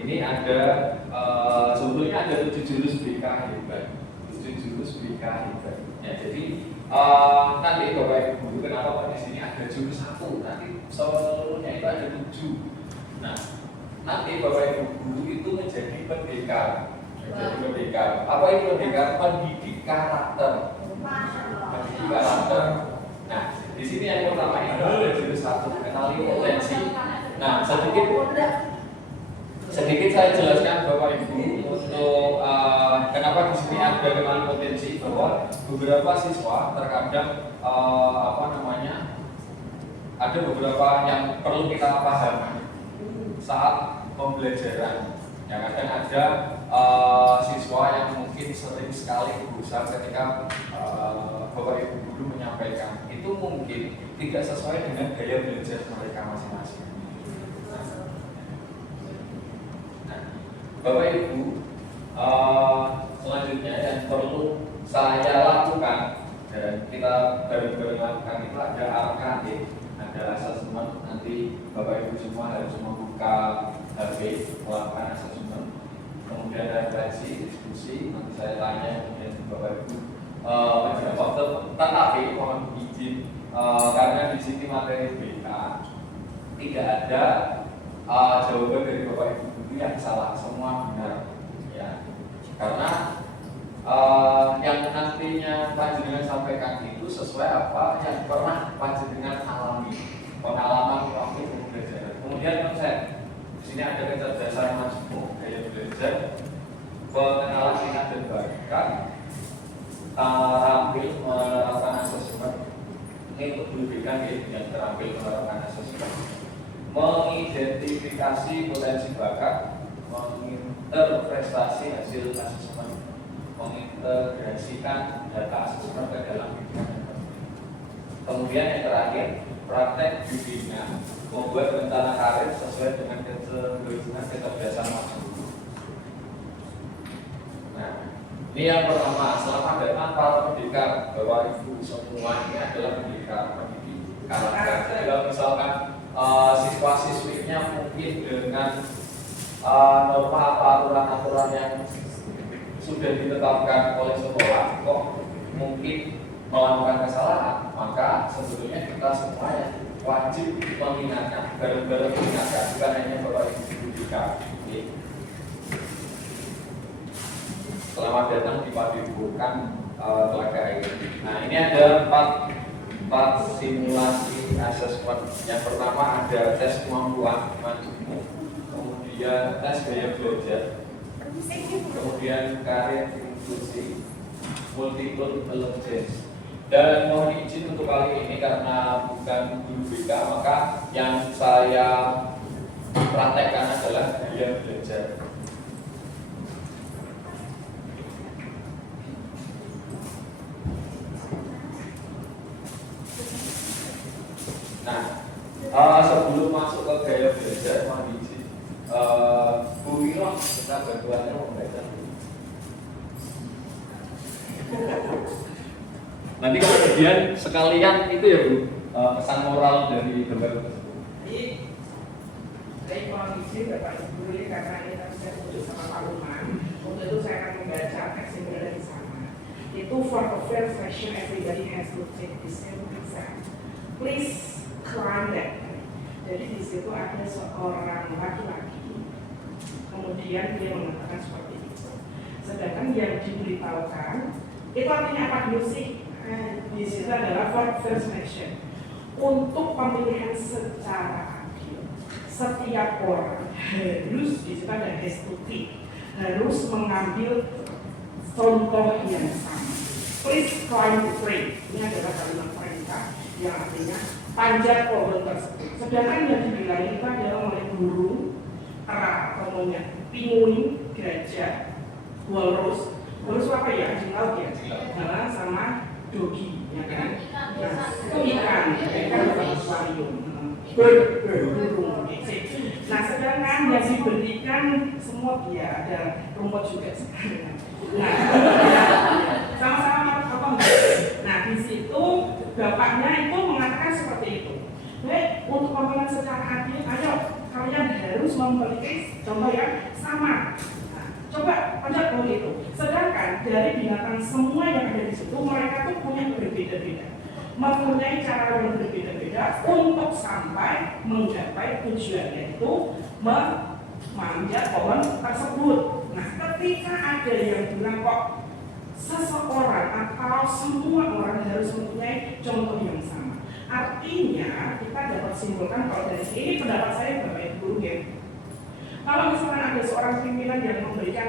Ini ada sebetulnya ada 7 jurus BK hebat. 7 jurus BK hebat. Ya, jadi nanti Bapak Ibu guru kenapa Pak di sini ada jurus 1, nanti seluruhnya itu ada 7. Nah, nanti Bapak Ibu guru itu menjadi pendekar. Menjadi pendekar. Apa itu pendekar? Pendidik karakter. Pendidik karakter. Nah, di sini yang pertama itu ada jurus 1, kenali potensi. Nah, sedikit saya jelaskan Bapak Ibu untuk kenapa di sini ada kenali potensi, bahwa beberapa siswa terkadang ada beberapa yang perlu kita pahami saat pembelajaran. Ya, kadang ada siswa yang mungkin sering sekali berusaha ketika Bapak Ibu guru menyampaikan itu mungkin tidak sesuai dengan gaya belajar mereka masing-masing. Bapak Ibu, selanjutnya yang perlu saya lakukan dan kita bareng-bareng lakukan itu ada RKD, ada asesmen. Nanti Bapak Ibu semua harus membuka HP, melakukan asesmen. Kemudian refleksi, diskusi. Nanti saya tanya, kemudian Bapak Ibu menjawab. Tetapi mohon izin karena di sini materi BK tidak ada jawaban dari Bapak Ibu yang salah, semua benar ya. Karena yang nantinya panjenengan sampaikan itu sesuai apa yang pernah panjenengan alami, pengalaman waktu pembelajaran. Kemudian konsep di sini ada kecerdasan majmuk, gaya belajar, pengenalan minat dan bakat, terampil menerapkan asesmen. Ini untuk pendidikan yang terampil menerapkan asesmen, mengidentifikasi potensi bakat, menginterpretasi hasil asesmen, mengintegrasikan data asesmen ke dalam pikiran. Kemudian yang terakhir, praktek bimbingan, membuat rencana karir sesuai dengan kecenderungan kecerdasan mahasiswa. Nah, ini yang pertama, selamat datang para pendekar. Bapak Ibu semua ini adalah pendekar pendidik karakter. Kalau misalkan siswa-siswinya mungkin dengan norma atau aturan-aturan yang sudah ditetapkan oleh sekolah kok mungkin melakukan kesalahan, maka sebetulnya kita semua yang wajib mengingatkan, bareng-bareng mengingatkan, bukan hanya Bapak Ibu kita. Selamat datang di Padepokan Telaga Air. Nah, ini ada 4 simulasi asesmen. Yang pertama ada tes kemampuan majmuk, kemudian tes gaya belajar, kemudian karir inklusi, multiple intelligence. Dan mohon izin untuk kali ini karena bukan guru BK, maka yang saya praktekkan adalah gaya belajar. Nah, sebelum masuk ke gaya belajar, mohon izin Bu Wiro, kita bantuannya membaca. Nanti kemudian sekalian itu ya Bu, pesan moral dari gambar tersebut. Jadi, saya mohon izin Bapak Ibu ini karena kita sudah tujuh sama Pak Luman. Untuk itu saya akan membaca teks yang berada di sana. Itu for a fair session, everybody has to take this exam. Please climb that. Jadi di situ ada seorang laki-laki, kemudian dia mengatakan seperti itu. Sedangkan yang diberitahukan itu artinya apa dulu sih? Di situ adalah for first mention untuk pemilihan secara adil. Setiap orang harus di situ ada estetik, harus mengambil contoh yang sama. Please climb the tree. Ini adalah kalimat perintah yang artinya panjat pohon tersebut. Sedangkan yang dibilang itu adalah oleh burung, kera, kemudian pinguin, gajah, walrus, apa ya? Anjing laut ya? Sama dogi, ya kan? Nah, itu ikan dalam akuarium. Burung. Nah, sedangkan yang diberikan semua dia ada rumput juga. Nah, sama-sama apa enggak? Nah, di situ bapaknya itu mengatakan seperti itu. Baik, untuk pemilihan secara adil, ayo kalian harus memiliki contoh yang sama. Nah, coba aja kalau itu. Sedangkan dari binatang semua yang ada di situ, mereka tuh punya berbeda-beda, mempunyai cara yang berbeda-beda untuk sampai menggapai tujuannya itu memanjat pohon tersebut. Nah, ketika ada yang bilang kok seseorang atau semua orang harus mempunyai contoh yang sama, artinya kita dapat simpulkan kalau dari sini pendapat saya Bapak Ibu Guru ya. Kalau misalkan ada seorang pimpinan yang memberikan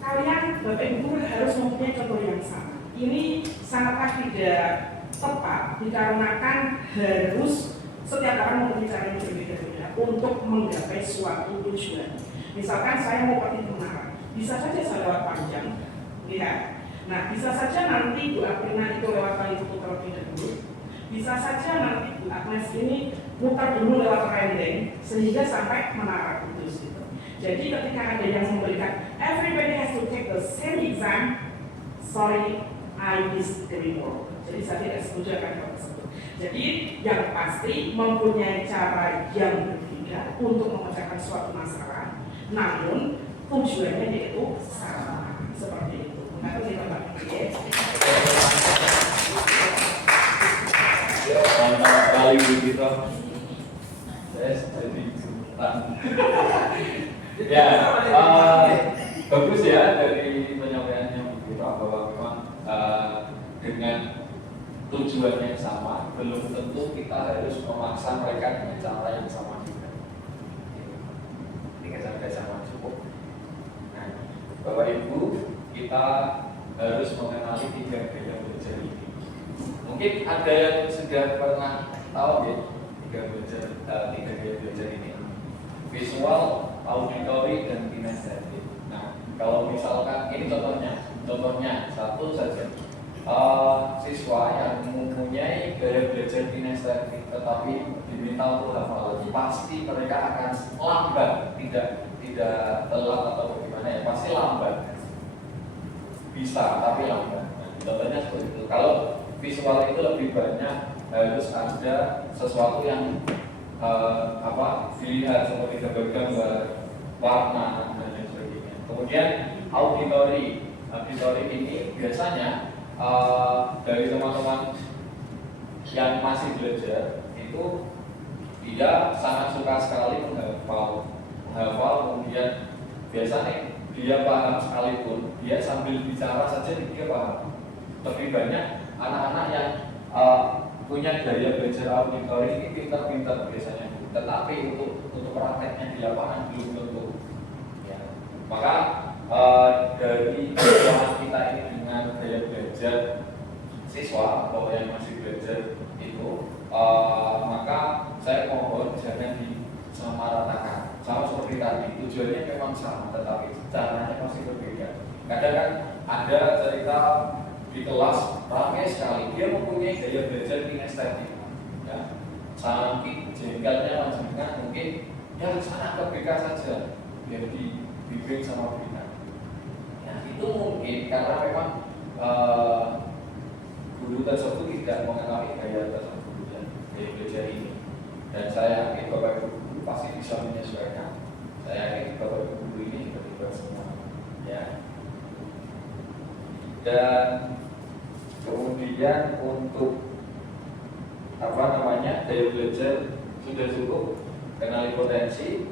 kalian Bapak Ibu Guru harus mempunyai contoh yang sama, ini sangatlah tidak tepat dikarenakan harus setiap orang mempunyai cara yang berbeda-beda untuk menggapai suatu tujuan. Misalkan saya mau pergi ke Menara, bisa saja saya lewat panjang, lihat. Nah, bisa saja nanti Bu Aprina itu lewat kali itu terlebih dahulu. Bisa saja nanti Bu Agnes ini muter dulu lewat Rendeng sehingga sampai Menara Kudus gitu. Jadi ketika ada yang memberikan everybody has to take the same exam, sorry, I disagree more. Jadi saya tidak setuju akan hal tersebut. Jadi yang pasti mempunyai cara yang berbeda untuk memecahkan suatu masalah, namun tujuannya yaitu sama, seperti itu. Maka kita bagi. Mantap sekali begitu. Saya jadi ikutan. Ya, bagus ya dari penyampaiannya begitu bahwa memang dengan tujuan yang sama belum tentu kita harus memaksa mereka dengan cara yang sama juga. Ini sampai sama cukup. Nah, Bapak Ibu, kita harus mengenali 3 gaya belajar ini. Mungkin ada yang sudah pernah tahu ya 3 gaya belajar ini. Visual, auditory, dan kinestetik. Nah, kalau misalkan ini contohnya satu saja. Siswa yang mempunyai gaya belajar kinestetik tetapi diminta untuk hafal, pasti mereka akan lambat, tidak telat atau bagaimana ya, pasti lambat. Bisa tapi lambat. Nah, contohnya seperti itu. Kalau visual itu lebih banyak harus ada sesuatu yang dilihat seperti gambar-gambar, warna dan lain sebagainya. Kemudian auditory ini biasanya dari teman-teman yang masih belajar itu dia sangat suka sekali menghafal, kemudian biasanya dia paham sekalipun dia sambil bicara saja dia paham. Lebih banyak anak-anak yang punya gaya belajar auditory ini pintar-pintar biasanya, tetapi untuk prakteknya di lapangan belum tentu. Ya. Maka dari perjuangan kita ini dengan gaya belajar siswa atau yang masih belajar itu, maka saya mohon jangan disamaratakan. Sama seperti tadi, tujuannya memang sama, tetapi caranya pasti berbeda. Kadang kan ada cerita di kelas ramai sekali, dia mempunyai gaya belajar kinestetik, ya, saking jengkelnya lanjutkan mungkin ya sana ke BK saja, biar dibimbing sama BK. Nah, itu mungkin karena memang guru tersebut tidak mengetahui gaya tersebut, ya, gaya belajar ini. Dan saya yakin Bapak Ibu guru pasti bisa menyesuaikan. Saya yakin Bapak Ibu guru ini terlibat semua, ya. Dan kemudian untuk daya belajar sudah cukup, kenali potensi,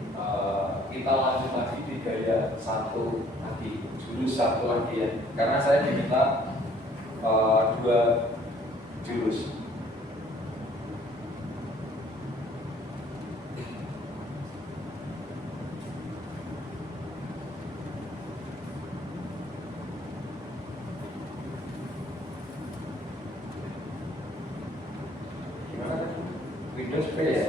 kita lanjut lagi di gaya satu lagi, jurus satu lagi ya, karena saya diminta 2 jurus. Windows P ya.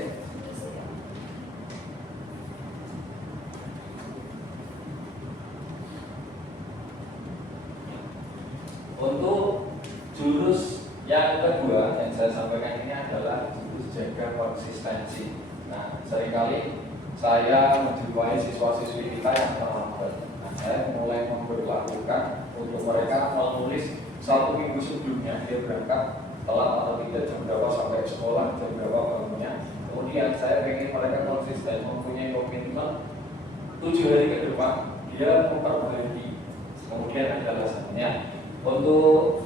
Untuk jurus yang kedua yang saya sampaikan ini adalah jurus jaga konsistensi. Nah, seringkali saya menjumpai siswa-siswi kita yang terlambat. Nah, saya mulai memperlakukan untuk mereka menulis 1 minggu sebelumnya dia berangkat telat atau tidak, jam berapa sampai sekolah, jam berapa bangunnya, Kemudian saya ingin mereka konsisten mempunyai komitmen 7 hari ke depan dia memperbaiki. Kemudian ada alasannya untuk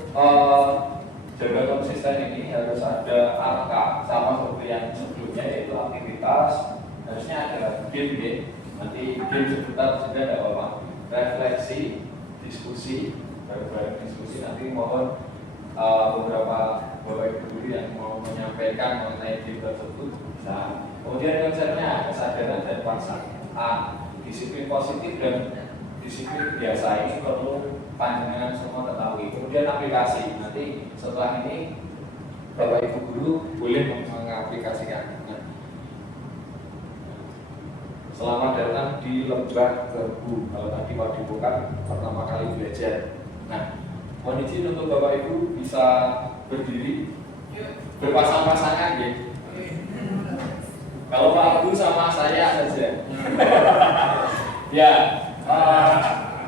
jaga konsisten ini harus ada angka sama seperti yang sebelumnya, yaitu aktivitas harusnya ada game. Nanti game sebentar sudah ada apa? Refleksi, diskusi, bareng-bareng diskusi. Nanti mohon beberapa Bapak Ibu guru yang mau menyampaikan mengenai game tersebut. Nah, kemudian konsepnya kesadaran dan paksaan, disiplin positif dan disiplin biasa ini perlu panjenengan semua ketahui. Kemudian aplikasi, nanti setelah ini Bapak Ibu guru boleh mengaplikasikan. Selamat datang di Lembah Kebu. Kalau tadi Padepokan pertama kali belajar. Nah, mohon izin untuk Bapak Ibu bisa berdiri berpasang-pasangan ya. Kalau Pak Abu sama saya saja. Ya,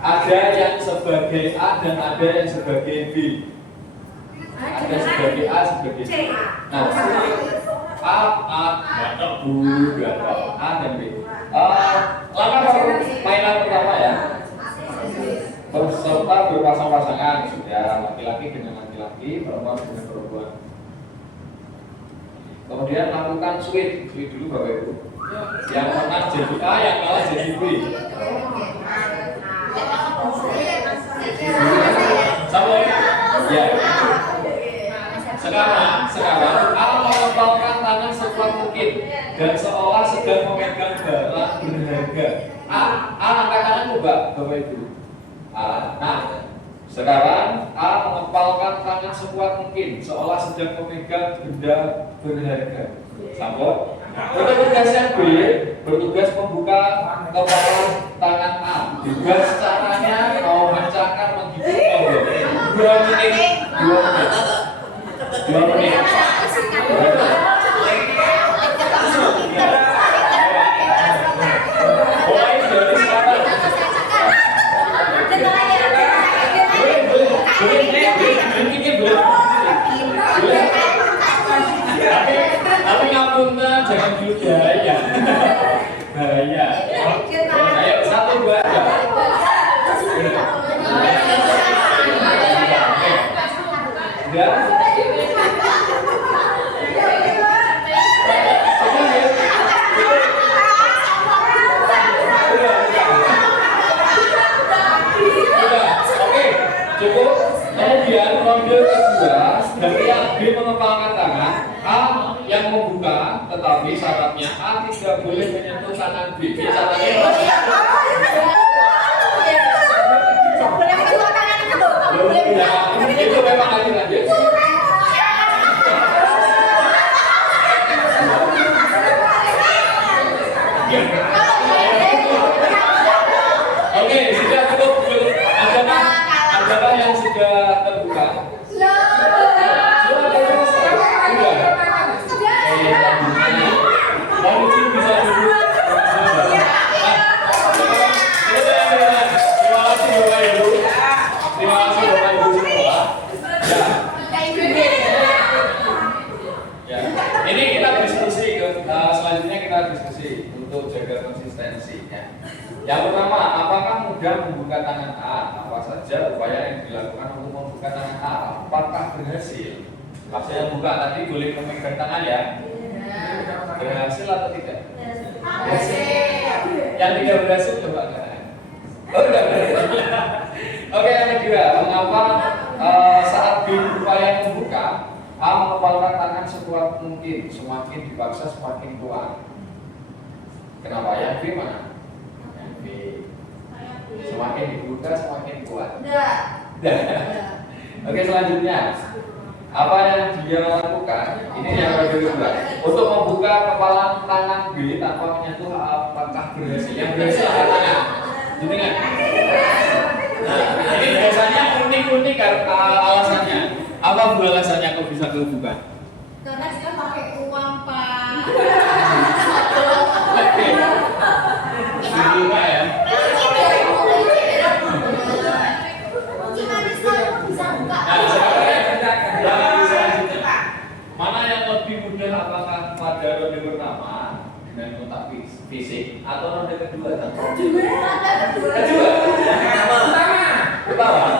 ada yang sebagai A dan ada yang sebagai B. Ada sebagai A, sebagai B. Nah, Bu, A dan B. Langkah mainan pertama ya. Peserta berpasang-pasangan, sudah laki-laki dengan laki-laki, perempuan dengan perempuan. Kemudian lakukan switch dulu Bapak Ibu. Yang menang jadi A, yang kalah jadi B. Sama ya. Sekarang A mengepalkan tangan sekuat mungkin dan seolah sedang memegang barang berharga. A angkat tangan coba Bapak Ibu. Nah, sekarang A mengepalkan tangan sekuat mungkin seolah sedang memegang benda berharga. Sambut. Tugas yang B bertugas membuka kepala tangan A. Tugas caranya mau mencakar menggigit tombol. 2 menit. 2 menit. Mulai dari sekarang. Tapi ngapunten jangan dulu bahaya. Bahaya. Ayo 1 2 aja. Ya. Cukup. Kemudian ronde kedua dari yang B mengepalkan tangan, A yang membuka, tetapi syaratnya A tidak boleh menyentuh tangan B. Caranya itu memang lanjut. Oke, sudah cukup. Adakah yang sudah terbuka? Lalu bisa dulu. Terima kasih Bapak Ibu. Terima kasih Bapak Ibu semua. Ya. Ini kita diskusi. Selanjutnya kita diskusi untuk jaga konsistensi. Ya. Yang pertama, apakah mudah membuka tangan A? Apa saja upaya yang dilakukan untuk membuka tangan A? Apakah berhasil? Pas saya buka tadi boleh memegang tangan ya? Berhasil atau tidak? Berhasil. Yang tidak berhasil coba kan? Oh tidak berhasil. Oke, yang kedua, mengapa saat B berupaya membuka, A mengepalkan tangan sekuat mungkin, semakin dipaksa semakin kuat. Kenapa? Yang B mana? Semakin dibuka semakin kuat. Oke, selanjutnya apa yang dia lakukan? Ini yang kedua. Untuk membuka kepala tangan B tanpa menyentuh apakah berhasil? Yang berhasil angkat tangan. Dengar. Nah, ini biasanya unik-unik alasannya. Apa bu alasannya kok bisa kebuka? Karena dia pakai uang Pak. Oke. Dibuka ya. Mana yang lebih mudah, apakah pada ronde pertama dengan kontak fisik atau ronde kedua? Kedua. Pertama.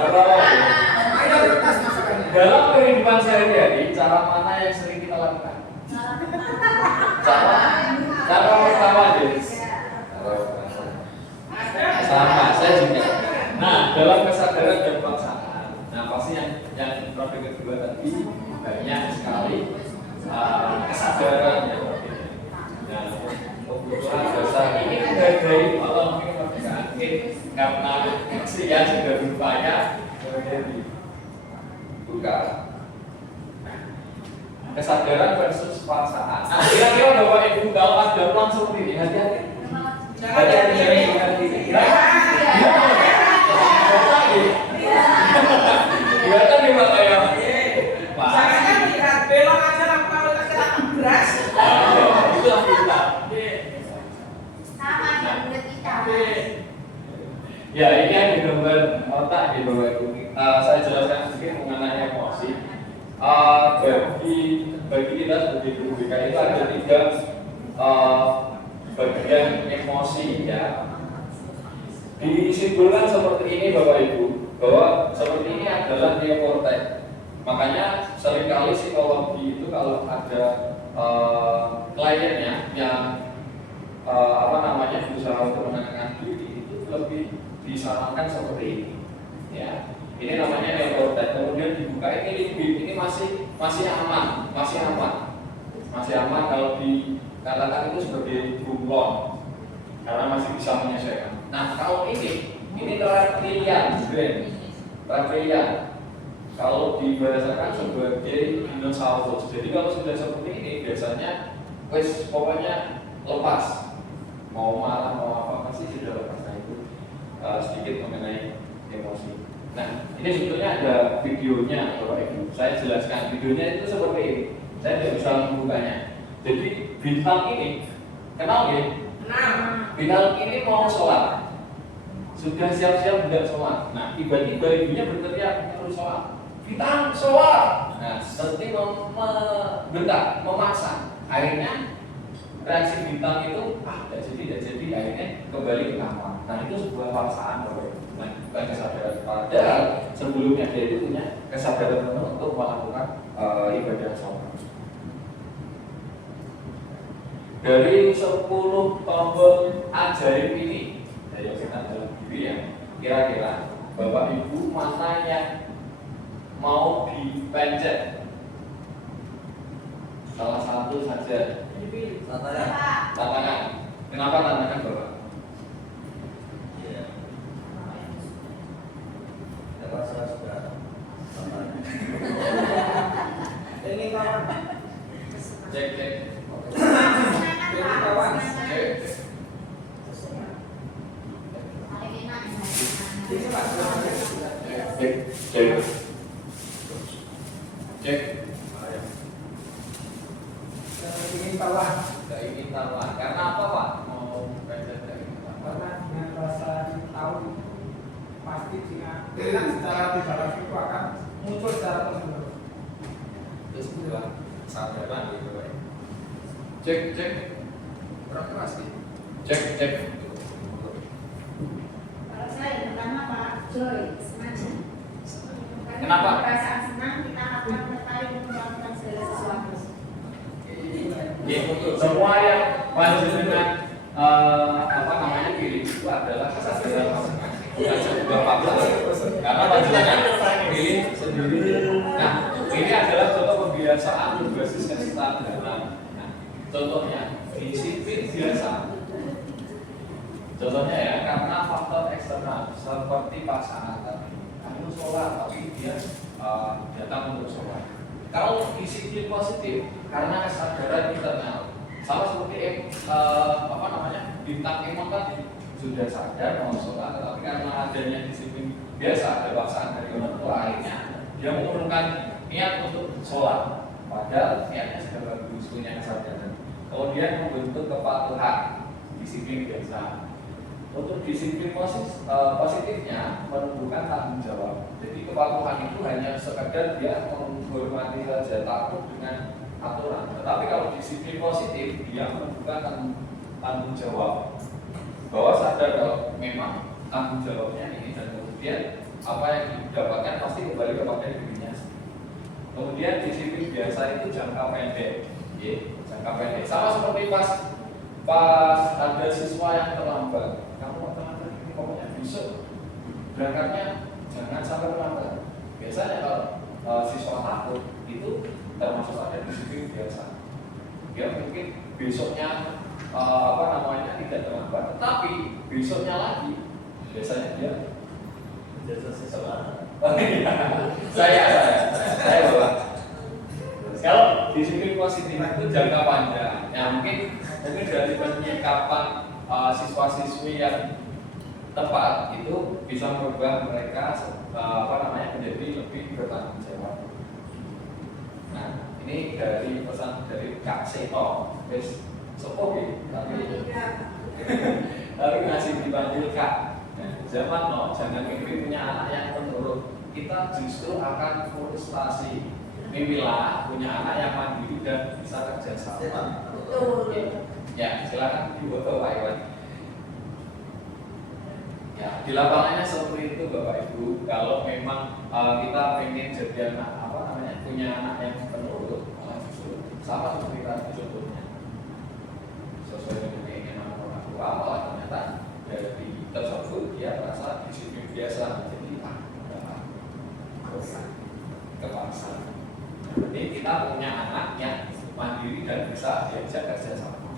Dalam kehidupan sehari-hari, cara mana yang sering kita lakukan? Cara pertama deh. Sama, saya juga. Nah, dalam kesadaran dan pelaksanaan. Nah, pasti yang ronde kedua tadi banyak sekali kesadaran ya. Nah, kebutuhan dasar ini menghargai Allah mungkin perbedaan karena ya sudah berupaya kemudian dibuka. Kesadaran versus paksaan. Nah, kira-kira Bapak Ibu kalau ada peluang seperti ini, hati-hati. Kelihatan nih Pak ya. Caranya lihat belok aja langsung kita beras. Itulah kita. Sama dengan mulut kita. Ya, ini ada gambar otak di Bapak Ibu. Saya jelaskan sedikit mengenai emosi. Bagi kita sebagai guru BK itu ada 3 bagian emosi ya. Disimpulkan seperti ini Bapak Ibu, bahwa seperti ini adalah neokortex. Makanya seringkali psikologi itu kalau ada kliennya yang berusaha untuk menenangkan diri itu lebih disarankan seperti ini. Ya, ini namanya neokortex. Kemudian dibuka ini limbik, ini masih aman kalau dikatakan itu sebagai bunglon karena masih bisa menyesuaikan. Nah, kalau ini reptilian brain. Kalau dibahasakan sebagai dinosaurus. Jadi kalau sudah seperti ini biasanya pokoknya lepas. Mau marah mau apa pasti sudah lepas. Nah, itu sedikit mengenai emosi. Nah, ini sebetulnya ada videonya Bapak Ibu. Saya jelaskan videonya itu seperti ini. Saya tidak bisa membukanya. Jadi bintang ini kenal ya? Bintang ini mau sholat. Sudah siap-siap hendak sholat. Nah, tiba-tiba ibunya berteriak terus sholat. Bintang sholat. Nah, seperti membentak, memaksa. Akhirnya reaksi bintang itu tidak jadi. Akhirnya kembali ke kamar. Nah, itu sebuah paksaan Bapak Ibu. Nah, bukan kesadaran. Padahal sebelumnya dia itu punya kesadaran penuh untuk melakukan ibadah sholat. Dari 10 tombol ajaib ini, ayo kita dalam diri ya. Kira-kira Bapak Ibu mana yang mau dipencet? Salah satu saja. Tantangan. Kenapa tantangan Bapak? Iya. Karena saya sudah tantangan. Ini kawan. Cek. Ini kawan. Ini Pak. Cek. Ini kawan. Gak ingin taruhan. Karena apa Pak? Mau pencet gak ingin taruhan? Karena dengan rasa tahu pasti jika tidak secara tidak langsung itu akan muncul secara terus-menerus. Itu sebuah kesadaran gitu Pak. Cek. Berapa keras nih? Cek. Kalau saya pertama Pak Joy, sengaja. Karena Kenapa? perasaan senang kita akan tertarik untuk melakukan segala sesuatu. Semua yang panjenengan pilih itu adalah kesadaran masing-masing, bukan sebuah paksaan. Karena panjenengan pilih sendiri. Nah, ini adalah contoh pembiasaan berbasis kesadaran. Nah, contohnya disiplin biasa. Contohnya ya, karena faktor eksternal seperti pasangan tadi. Kamu sholat tapi dia datang untuk sholat. Kalau disiplin positif karena kesadaran internal, sama seperti bintang emon tadi sudah sadar mau sholat, tetapi karena adanya disiplin biasa, ada paksaan dari orang tua, akhirnya dia mengurungkan niat untuk sholat. Padahal niatnya sudah bagus, punya kesadaran. Kemudian membentuk kepatuhan, disiplin biasa. Untuk disiplin positifnya menumbuhkan tanggung jawab. Jadi kepatuhan itu hanya sekadar dia menghormati saja, takut dengan aturan. Tetapi kalau disiplin positif, dia membuka tanggung jawab bahwa sadar kalau memang tanggung jawabnya ini, dan kemudian apa yang didapatkan pasti kembali kepada dirinya. Kemudian disiplin biasa itu jangka pendek, ya, jangka pendek. Sama seperti pas ada siswa yang terlambat, kamu terlambat ini pokoknya besok berangkatnya jangan sampai terlambat. Biasanya kalau siswa takut itu termasuk ada disiplin biasa. Dia mungkin besoknya tidak terlambat, tetapi besoknya lagi biasanya dia Jasa seseorang. oh iya, saya bawa. Kalau disiplin positif itu jangka panjang, ya mungkin dari penyikapan siswa-siswi yang tepat itu bisa merubah mereka menjadi lebih bertanggung jawab. Nah, ini dari pesan dari Kak Seto, wes sepuh ya, tapi masih dipanggil Kak. Nah, zaman jangan mimpi punya anak yang penurut. Kita justru akan frustasi. Mimpilah punya anak yang mandiri dan bisa kerja sama. Betul. Ya, silakan difoto Pak Iwan. Ya, di lapangannya seperti itu Bapak Ibu. Kalau memang kita pengen jadi anak punya anak yang penurut, justru sama seperti tadi contohnya. Sesuai dengan keinginan orang tua, malah ternyata dari tersebut dia merasa disiplin biasa menjadi kepaksa. Jadi kita punya anak yang mandiri dan bisa diajak kerja sama.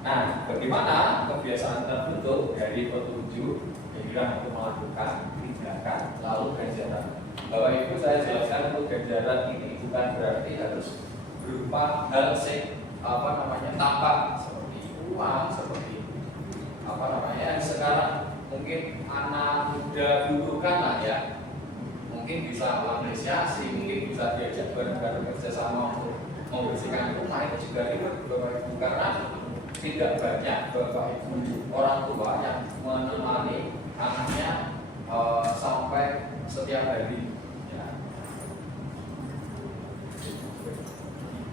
Nah, bagaimana kebiasaan terbentuk dari petunjuk yang untuk melakukan tindakan lalu ganjaran. Bapak Ibu, saya jelaskan untuk ganjaran ini bukan berarti harus berupa hal tampak seperti uang, seperti yang sekarang mungkin anak muda butuhkan lah ya. Mungkin bisa apresiasi, mungkin bisa diajak bareng-bareng kerjasama untuk membersihkan rumah, itu juga ribet Bapak Ibu, karena tidak banyak Bapak Ibu orang tua yang menemani anaknya sampai setiap hari. Ya.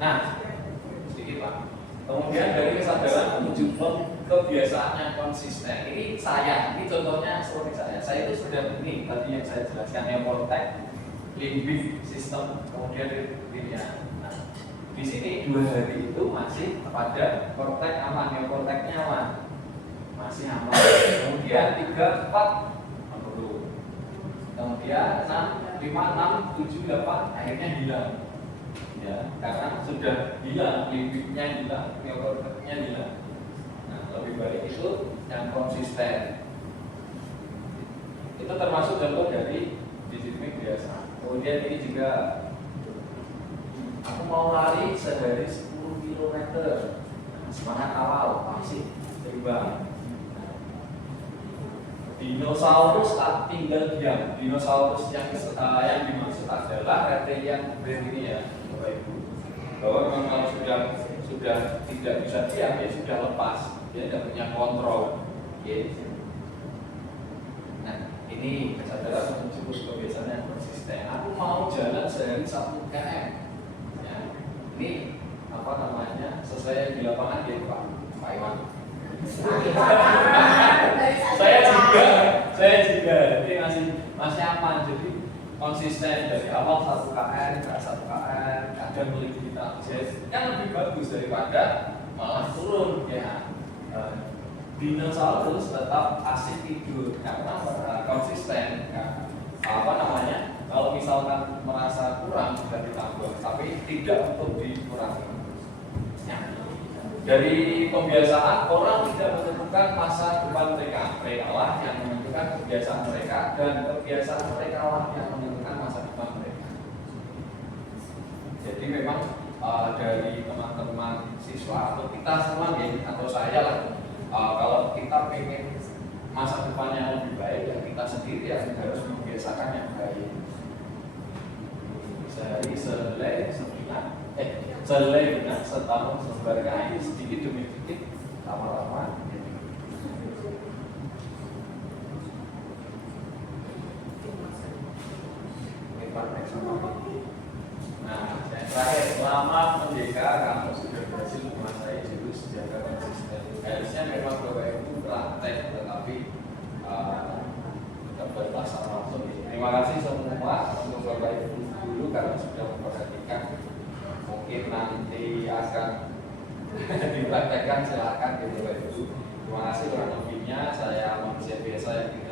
Nah, sedikit Pak. Kemudian dari kesadaran menuju kebiasaan yang konsisten. Ini contohnya seperti saya. Saya itu sudah ini tadi yang saya jelaskan neokortex, limbik, sistem, kemudian linear. Nah, di sini 2 hari itu masih pada korteks aman, neokorteksnya aman, masih aman. Kemudian 3, 4 menurun. Kemudian 6, 5, 6, 7, 8 akhirnya hilang. Ya, karena sudah hilang, limbiknya hilang, neokorteksnya hilang. Nah, lebih baik itu yang konsisten. Itu termasuk contoh dari disiplin biasa. Kemudian ini juga aku mau lari sehari 10 km. Nah, semangat awal masih seimbang. Dinosaurus tak tinggal diam. Dinosaurus yang dimaksud adalah reptilian brain ini ya, Bapak Ibu. Bahwa memang kalau sudah tidak bisa diam, dia sudah lepas, dia tidak punya kontrol. Yes. Nah, ini kesadaran menuju kebiasaan yang konsisten. Aku mau jalan sehari 1 km. Ya, ini sesuai di lapangan ya Pak Iwan. saya juga, jadi masih aman, jadi konsisten dari awal 1 km, 1 km, kadang lebih target, kan lebih bagus daripada malah turun ya. Dinosaurus tetap asik tidur karena konsisten kan. Kalau misalkan merasa kurang bisa ditambah, tapi tidak untuk dikurangi. Ya. Dari pembiasaan orang tidak menentukan masa depan mereka lah yang menentukan kebiasaan mereka, dan kebiasaan mereka lah yang menentukan masa depan mereka. Jadi memang dari teman-teman siswa atau kita semua ya, atau saya lah, kalau kita pengen masa depannya lebih baik, ya kita sendiri yang harus membiasakan yang baik. Sehari selai setahun sebar kain, sedikit demi sedikit, lama-lama. Nah, yang terakhir praktek, tetapi dapat sama langsung. Terima kasih semua untuk Bapak Ibu dulu karena sudah memperhatikan. Mungkin nanti akan dipraktekkan, silakan gitu Bapak Ibu. Terima kasih kurang lebihnya, saya manusia biasa yang